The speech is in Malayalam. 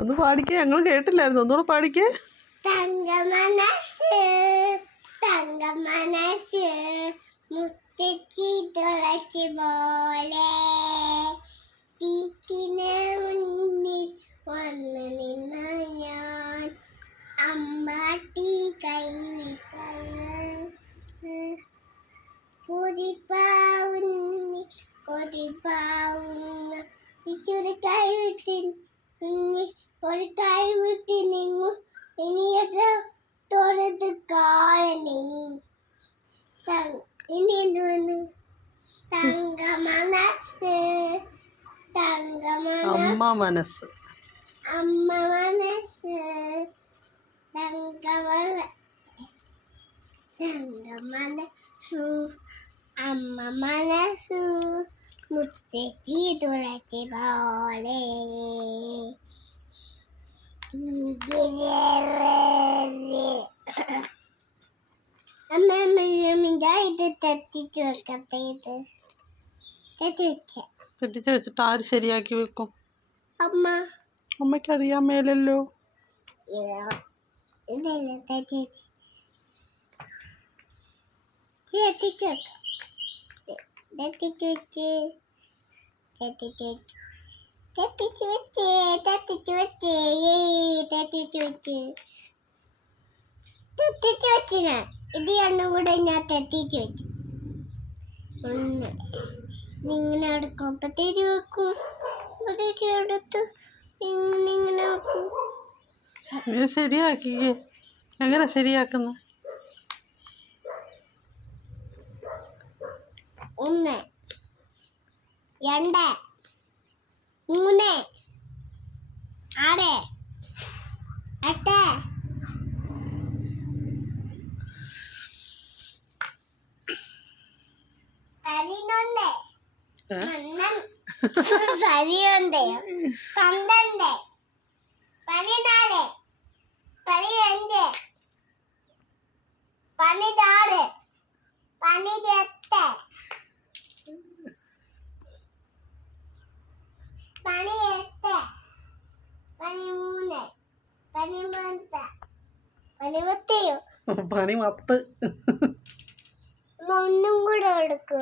ഒന്ന് പാടിക്കേ, ഞങ്ങൾ കേട്ടില്ലായിരുന്നു. ഒന്നുകൂടെ പാടിക്കേ. തങ്കമനസ് തങ്കമനസ് മുത്തച്ചി തുളച്ചി പോലെ തീക്കിന് മുന്നിൽ വന്നു നിന്ന ഞാൻ അമ്മാട്ടി കൈവിട്ട പൊതിപ്പാവുന്ന ഇച്ചൊരു കൈവിട്ടി ഒരു കൈവിട്ടി നിങ്ങു ഇനിയത്ര തൊഴുത് കാണണേ. ഇനി എന്തുവന്നു? തങ്കമനസ് അമ്മ മനസ്സ് അമ്മ മനസ്സ് തങ്കമനസ്സു അമ്മ മനസ്സു മുത്തച്ചി തുളച്ചി പോലെ ഇത് തെറ്റിച്ചു വെക്കട്ടെ. ഇത് തെറ്റിച്ച് വെച്ചിട്ട് ആര് ശരിയാക്കി വെക്കും? അമ്മ. അമ്മയ്ക്ക് അറിയാൻ മേലല്ലോ. ഇതല്ല തെറ്റിച്ച് ഇത് രണ്ടും കൂടെ ഞാൻ തെറ്റിച്ച് വെച്ചു. ഒന്ന് ഇങ്ങനെ എടുക്കുമ്പോ തിരി വെക്കും, എടുത്ത് ഇങ്ങനെ വെക്കും. നീ ശരിയാക്കിക്കേ. എങ്ങനെ ശരിയാക്കുന്ന? 1 2 3 6 8 11 12 14 15 16 17 18 പണി മത്ത്. ഒന്നും കൂടെ എടുക്കൂ.